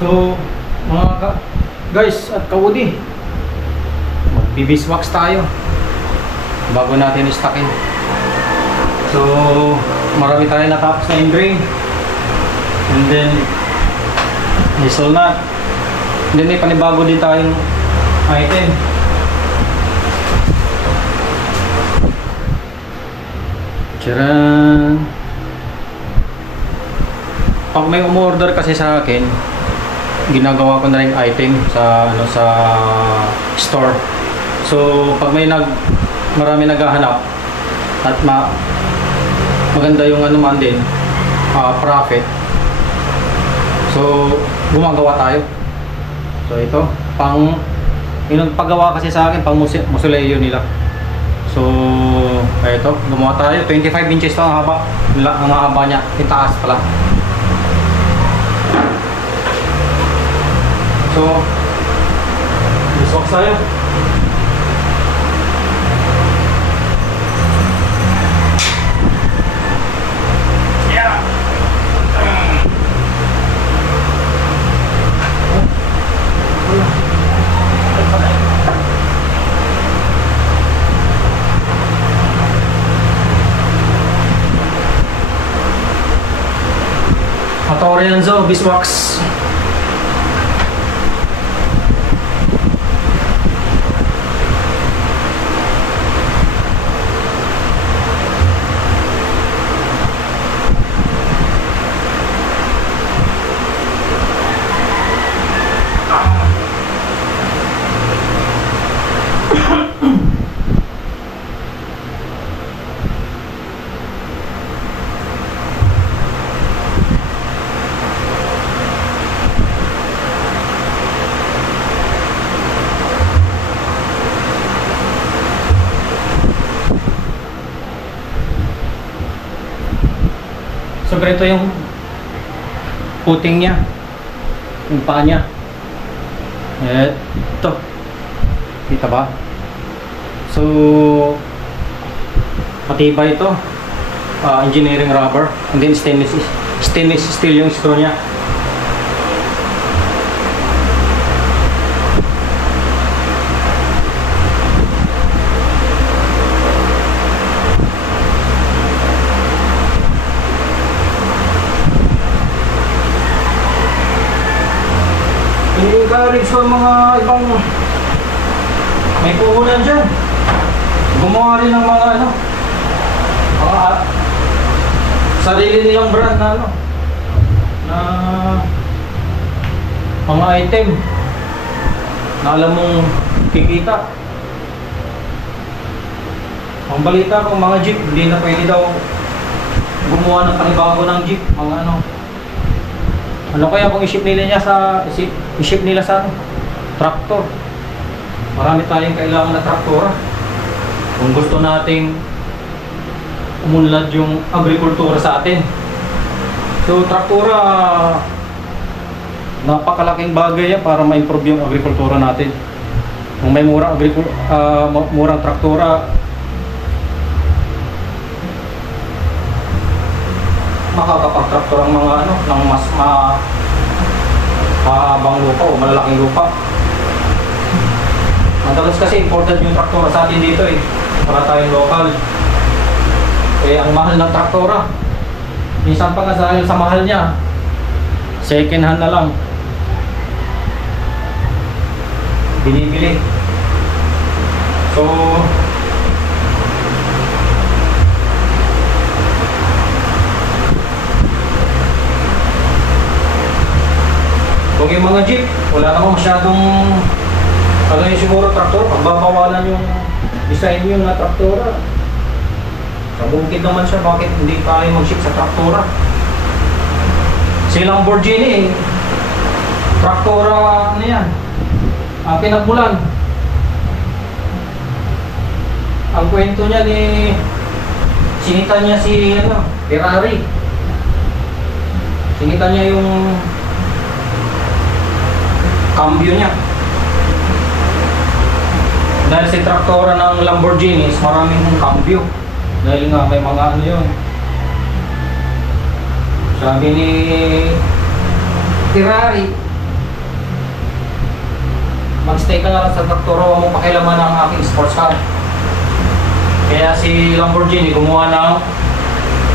So, guys at kawudi, mag-bibiswax tayo bago natin i-stockin. So, marami tayo natapos na in-drain. And then, hazel nut. And then, may panibago din tayong item. Tcharan! Pag may umorder kasi sa akin, ginagawa ko na rin item sa sa store. So pag may marami naghahanap at maganda yung man din, profit. So gumagawa tayo. So ito yung paggawa kasi sa akin pang musuleyo nila. So ito, gumawa tayo. 25 inches to ang haba. Ang haba niya, itaas pala. So, biswax tayo. Yeah. Matorenzo biswax. So ganito yung puting niya, yung paa niya. Ito, kita ba? So matibay ito, engineering rubber, and then stainless steel yung screw niya. I-encourage ko mga ibang may puhunan dyan, gumawa rin ng mga sarili nilang brand na na mga item na alam mong kikita. Ang balita ko, mga jeep hindi na pwede daw gumawa ng panibago ng jeep, mga ano kaya kung i-ship nila sa traktor. Marami tayong kailangan na traktora kung gusto nating umunlad yung agrikultura sa atin. So traktora, napakalaking bagay yan para ma-improve yung agrikultura natin. Kung may murang traktora, makakapag-traktor ang mga ng mas mahabang lupa o malalaking lupa. Madalas kasi important yung traktora sa atin dito para tayong local. Ang mahal ng traktora. Minsan pa nga dahil sa mahal niya, second hand na lang binibili. So kung yung mga jeep, wala namang masyadong yung siguro traktor, pagbabawalan yung design yung na traktora. Sa bukid naman siya, bakit hindi tayo mag-ship sa traktora? Si Lamborghini traktora yan, pinagmulan. Ang kwento niya sinita niya si Ferrari. Sinita niya yung cambio niya. Dahil si traktora ng Lamborghini, maraming cambio. Dahil nga may mga yun. Sabi ni Ferrari, Mag-stay ka na lang sa traktor, huwag mong pakialaman ng aking sports car. Kaya si Lamborghini gumawa ng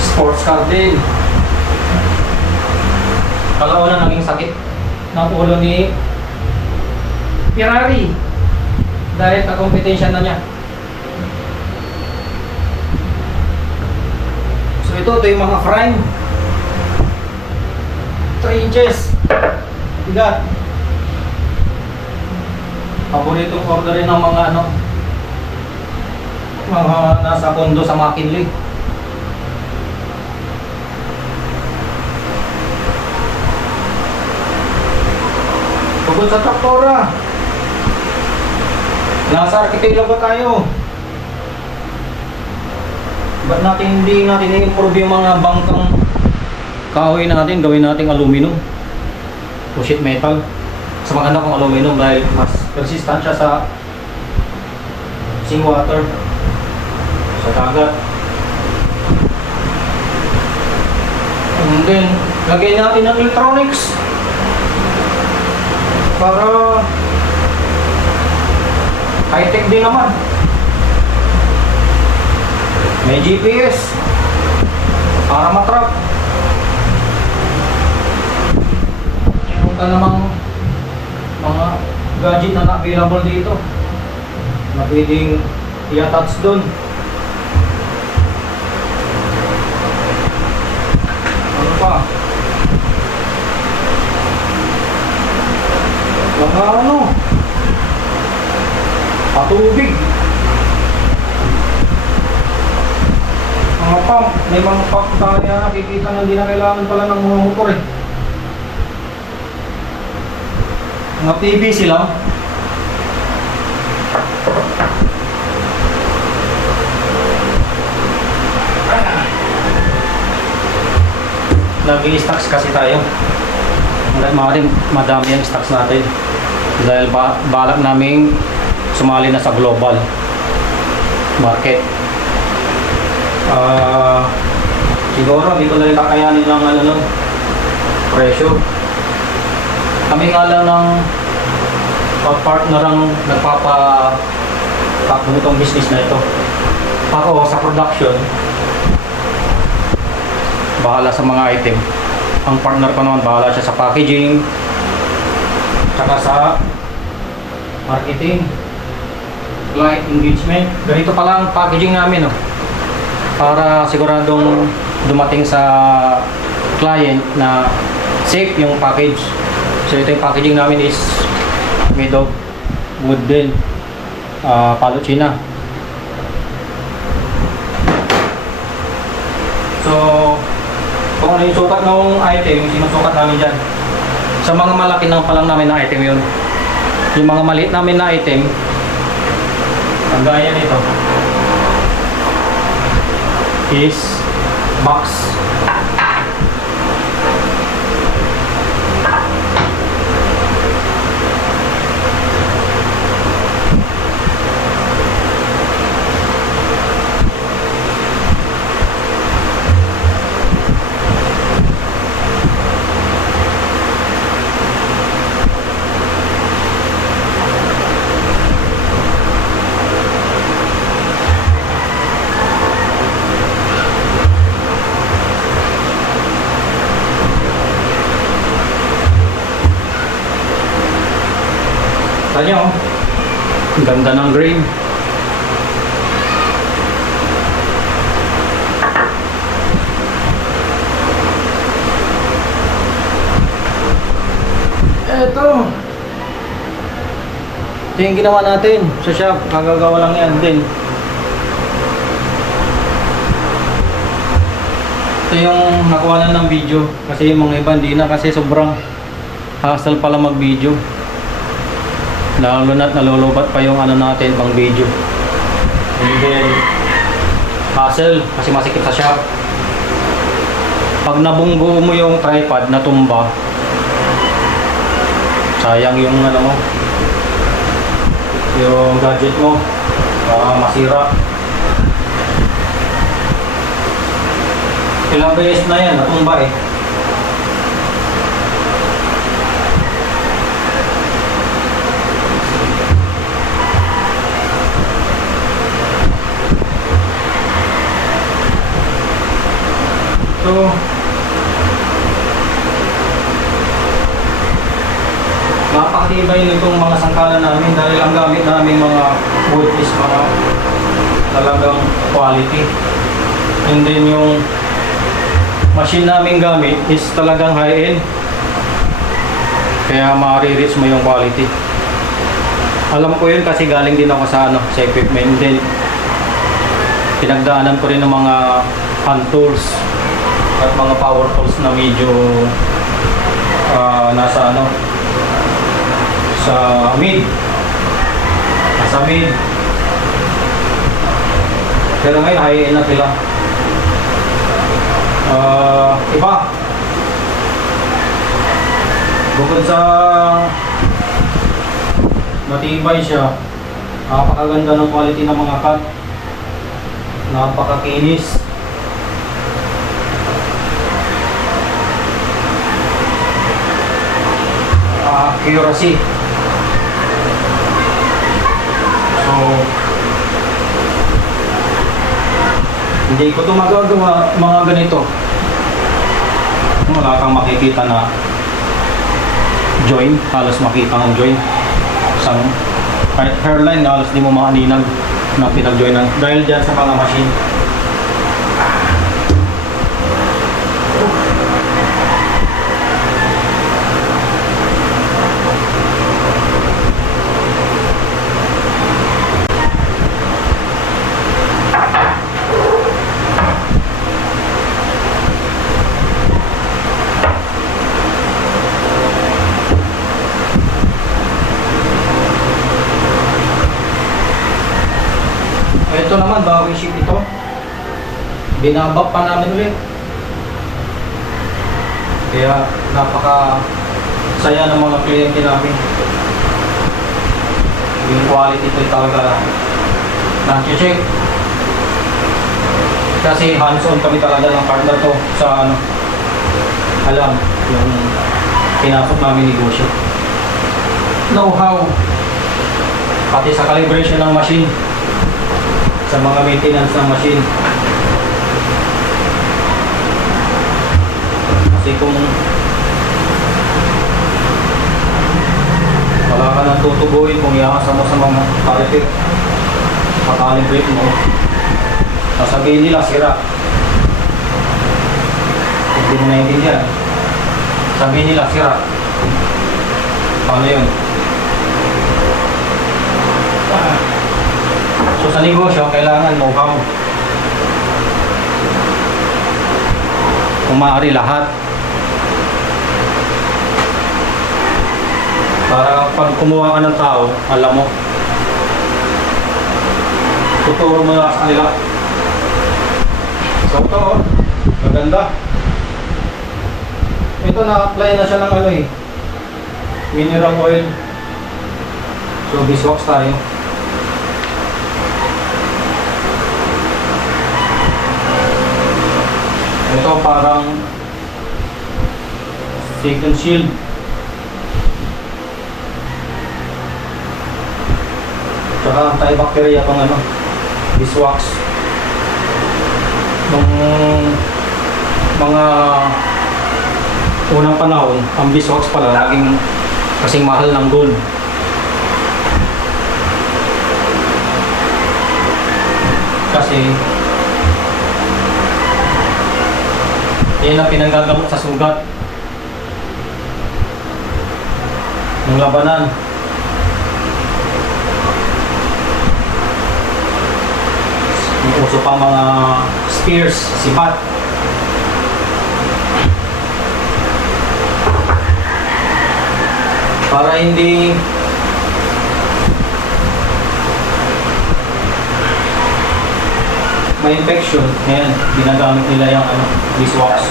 sports car din. Kalauna naging sakit ng ulo ni Ferrari dahil kakompetensya na niya. So ito yung mga frame. 3 inches. Bigat. Paboritong order rin ng mga mga nasa kondo sa McKinley. Tungkol sa traktora, nasa arkitelo ba tayo? Ba't hindi natin i-improve yung mga bangkang kahoy natin, gawin natin aluminum o sheet metal? Mas maganda kung aluminum dahil mas resistant siya sa seawater, sa dagat. And then, lagay natin ng electronics para high-tech din naman. May GPS para matrack. Meron ka namang mga gadget na available dito na pwedeng i-attach doon. Ano pa? Mga patubig. Mga pump. May mga pump tayo na nakikita na hindi na kailangan pala ng mga motor eh. Mga PVC lang. Nag-i-stocks kasi tayo. Maaaring madami ang stocks natin dahil balak naming sumali na sa global market. Siguro hindi ko na rin kakayanin ng presyo. Kami nga lang ng partner ang nagpapatakbo nitong business na ito. Ako sa production, bahala sa mga item. Ang partner ko naman bahala siya sa packaging, tsaka sa marketing, client engagement. Ganito pala ang packaging namin, para siguradong dumating sa client na safe yung package. So ito yung packaging namin is made of wood din, palo China. So kung ano yung sukat ng item, yung sinusukat namin dyan. Sa mga malaki na palang namin na item yun. Yung mga maliit namin na item, ang gaya nito is box. Tanya ang ganda ng grain. Ito yung ginawa natin sa shop, kagagawa lang yan din. Ito yung nakuha na ng video kasi yung mga iba hindi na kasi sobrang hassle pala mag video. Lalo na't nalulubat pa yung natin pang video. And then hassle kasi masikip sa shop. Pag nabunggo mo yung tripod na tumba, sayang yung mo, yung gadget mo, masira. Ilang beses na yan natumba eh. napakatibay nitong mga sangkalan namin dahil ang gamit namin mga wood is mga talagang quality. And then yung machine namin gamit is talagang high-end. Kaya ma-reach mo yung quality. Alam ko yun kasi galing din ako sa sa equipment. Then pinagdaanan ko rin ng mga hand tools at mga power tools na medyo nasa sa mid. Nasa mid. Pero ngayon high-end na sila. Iba. Bukod sa matibay siya, napakaganda ng quality ng mga cut. Napakakinis. Accuracy. So, hindi ko ito magagawa mga ganito. Wala kang makikita na joint, halos makita ang joint. Isang hairline, halos di mo maaninag na pinag-joinan dahil dyan sa mga machine. Ito naman, bago i-ship ito, binabak pa namin ulit. Kaya napaka saya ng mga kliyente namin. Yung quality ito talaga na-check. Kasi hands-on kami talaga ng partner to sa alam, yung pinasok namin negosyo. Know-how, pati sa calibration ng machine, sa mga maintenance ng machine. Kasi kung wala ka nang tutubuin, kung iasa mo sa mga caliper, makalibrate mo, sasabihin nila sira. Hindi mo naiintindihan, sabihin nila sira. Paano yun? So sa negosyo, kailangan know-how. Kung maaari lahat. Para pag kumuha ka ng tao, alam mo. Tuturo mo na sa kanila. So ito, maganda. Ito na-apply na siya ng mineral oil. So beeswax tayo. Ito parang second shield. Tsaka antibacteria itong beeswax. Nung mga unang panahon, ang beeswax pala laging kasing mahal ng gold. Kasi yan ang pinanggagamot sa sugat ng labanan. Yung uso pa mga spears, sibat. Para hindi may infection, ngayon, ginagamit nila yung beeswax.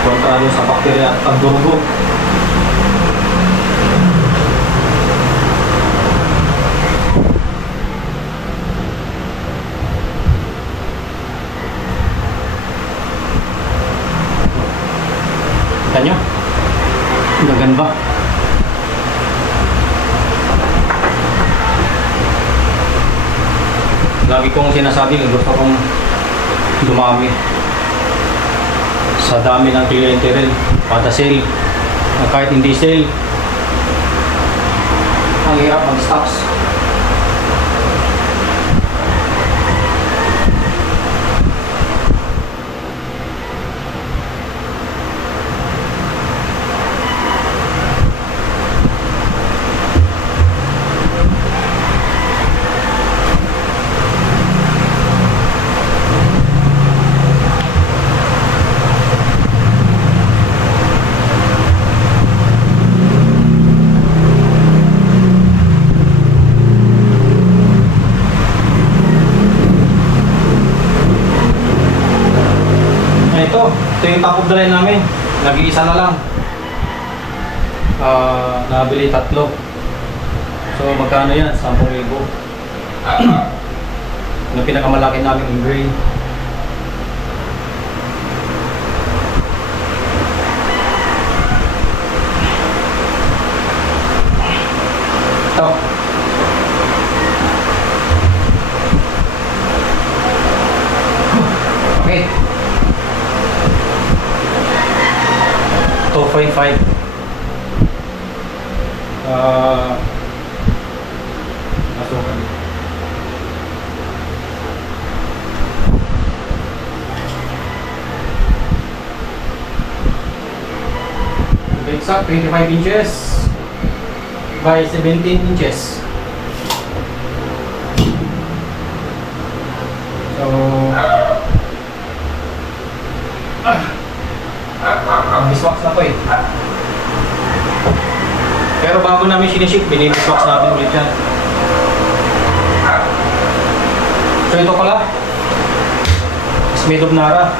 Kontra doon sa bakterya at pagdurugo. Kita nyo? Gaganda. Lagi kong sinasabi, gusto kong dumami sa dami ng kliyente rin, pada sale. na kahit hindi sale, ang hirap mag-stocks. Ito yung top of the line namin. Nag-iisa na lang. Nabili 3. So magkano yan? 10,000. Yung pinakamalaki namin in gray. Ito. Okay. 2.5. Masukan. Exact 25 inches by 17 inches. So biswax na to eh. Pero bago namin siniship, binibiswax natin ulit yan. So ito pala is made of Nara.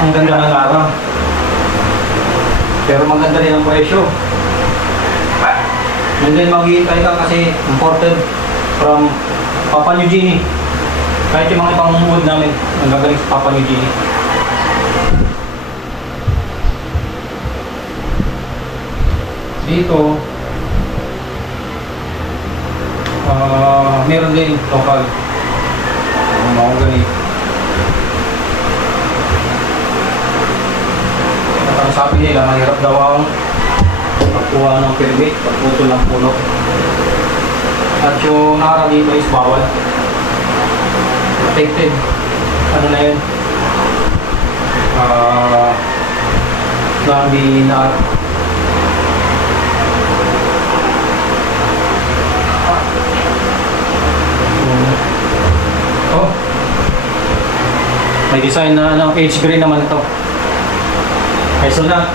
Ang ganda ng Nara. Pero maganda rin ang presyo. And then maghihintay ka kasi imported from Papua New Guinea. Kahit yung mga ibang wood namin, ang gagaling sa Papua New Guinea. Dito, meron din local. Mahogany. Ang sabi nila, mahirap daw ang pagkuha ng permit, pagputol ng puno. At yung Nara dito is bawal. Protected. Ano na yun? Gambi Nara. Oh. May design na ano, H green naman ito. Hazelnut.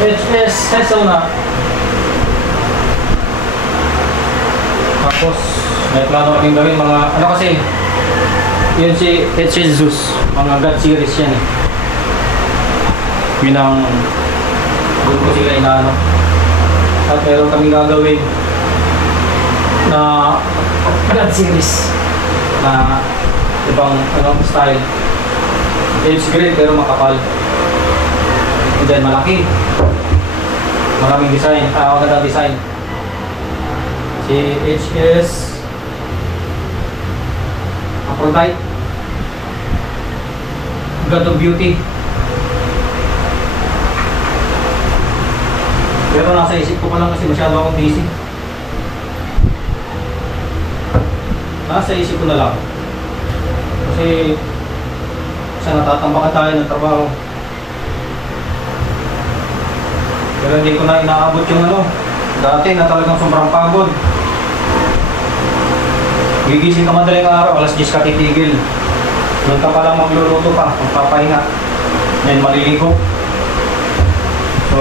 HS Hazelnut. Tapos may plano kaming gawin mga ano kasi yun si H Jesus, mga God series yan eh. Yun ang doon ko sila inaano. At meron kaming gagawin na God series na ibang ano, style. It's great pero makapal. And then malaki. Maraming design. Magandang design. Si HS Aphrodite, God of Beauty. Pero nasa isip ko pa lang kasi masyado akong busy. Nasa isip ko na lang. Kasi sa natatambakan tayo ng trabaho. Pero hindi ko na inaabot yung ano. Dati na talagang sobrang pagod. Gigising ka madaling araw, alas 10 ka titigil. Doon ka palang magluluto pa, magpapahinga. Then maliligo. So,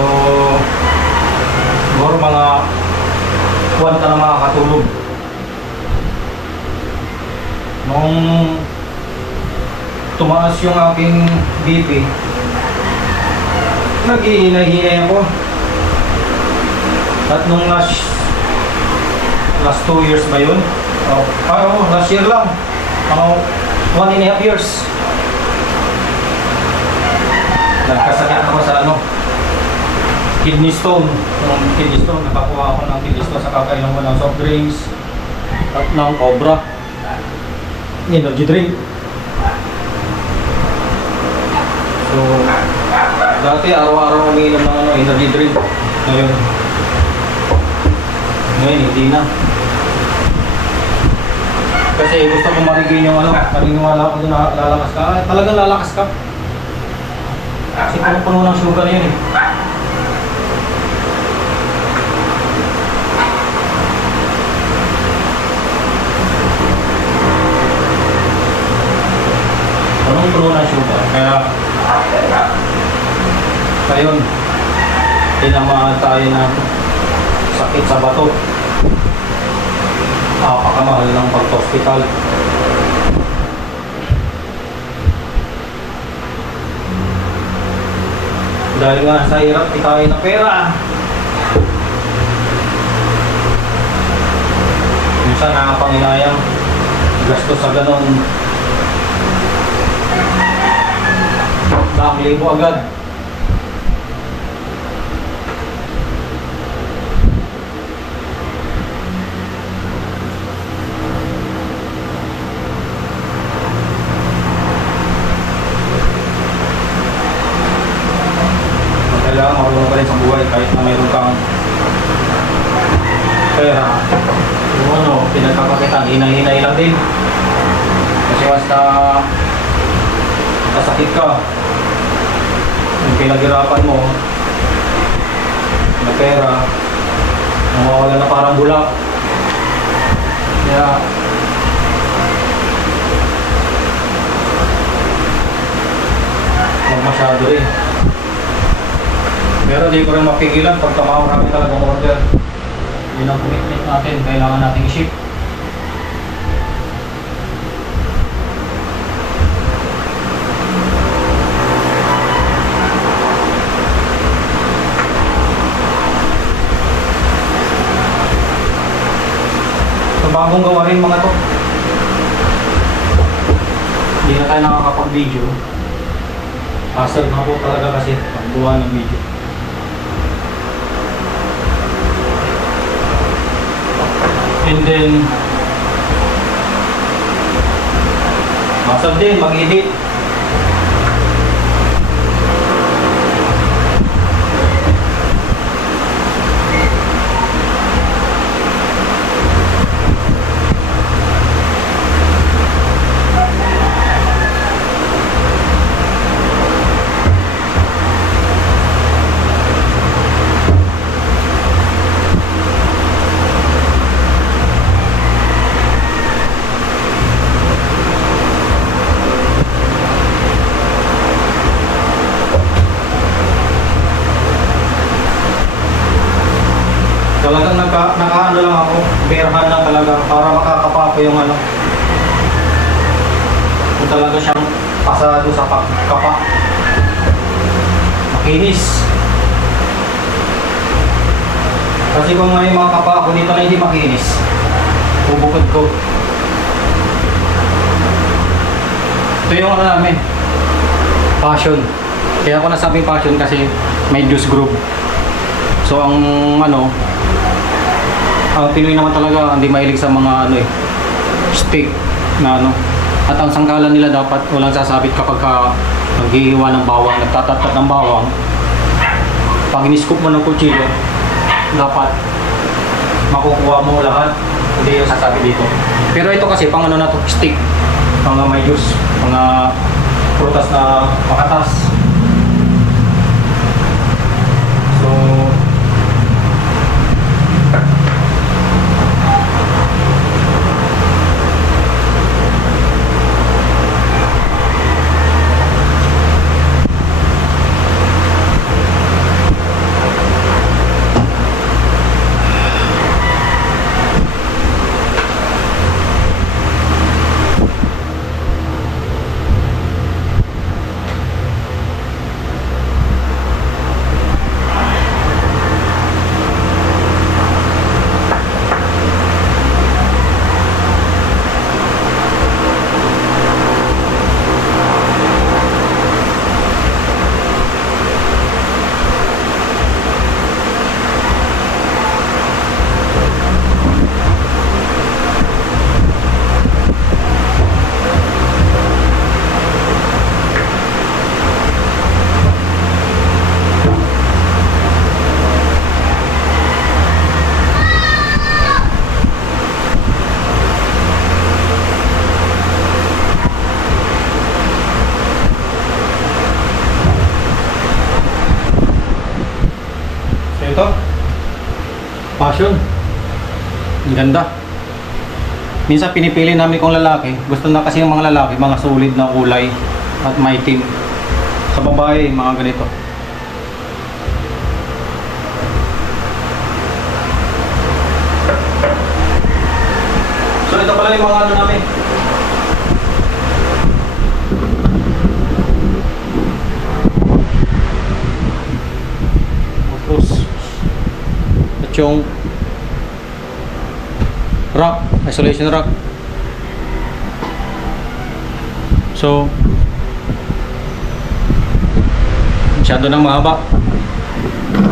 siguro mga 1 ka na makakatulog. Nung tumaas yung aking BP, naghihinay ako. At nung last 2 years ba yun? Last year lang. 1.5 years. Nagkasakit ako sa ano, kidney stone. Yung kidney stone, nakakuha ako ng kidney stone sa kakailang ko ng soft drinks at ng Cobra energy drink. So, dati araw-araw umiinom ng energy drink. Ngayon hindi na. Kasi gusto ko marigin yung naniniwala ko doon na lalakas ka. Ay, talagang lalakas ka. Kasi puno-puno ng sugar yan eh. Punong-puno ng sugar. Kaya, ayun, tinamaan tayo ng sakit sa bato. Napakamahal ng pag-hospital. Dahil nga sa hirap itayo na pera. Minsan nakapanginayang gastos sa ganon. Daang libo agad. Kailangan marunong ka rin sa buhay kahit na mayroon kang pera. Yung pinagkakakitaan, hinay-hinay lang din. Kasi basta nasakit ka, yung pinaghirapan mo na pera, nawawala na parang bulak. Kaya huwag masyado rin. Pero di ko rin mapigilan pag marami talagang order. Yun ang commitment natin, kailangan nating i-ship. So bagong gawa rin mga to. Hindi na tayo nakakapag-video. Hassle na po talaga kasi pagbuha ng video. And then masal din mag-edit. Talagang naka-ano lang ako, berhan lang talaga para makakapa ko yung kung talaga siyang pasado sa pagkapa. Makinis. Kasi kung may mga kapa ako dito na hindi makinis, bubukod ko. Ito yung namin, passion. Kaya ako nasabing passion kasi may juice group. So ang ang Pinoy naman talaga hindi mahilig sa mga steak na at ang sangkalan nila dapat walang sasabit kapag naghihiwa ng bawang, nagtatatat ng bawang. Pag in-scoop mo ng kutsilyo, dapat makukuha mo lahat, hindi yung sasabit dito. Pero ito kasi pang na to, steak, pang may juice, mga prutas na makatas. So ito. Passion. Ang ganda. Minsan pinipili namin kung lalaki. Gusto na kasi ng mga lalaki, mga solid na kulay at maitim. Sa babae, mga ganito. So ito pala yung mga ano namin. Tapos at yung rack, isolation rack. So masyado nang mahaba.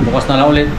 Bukas na lang ulit.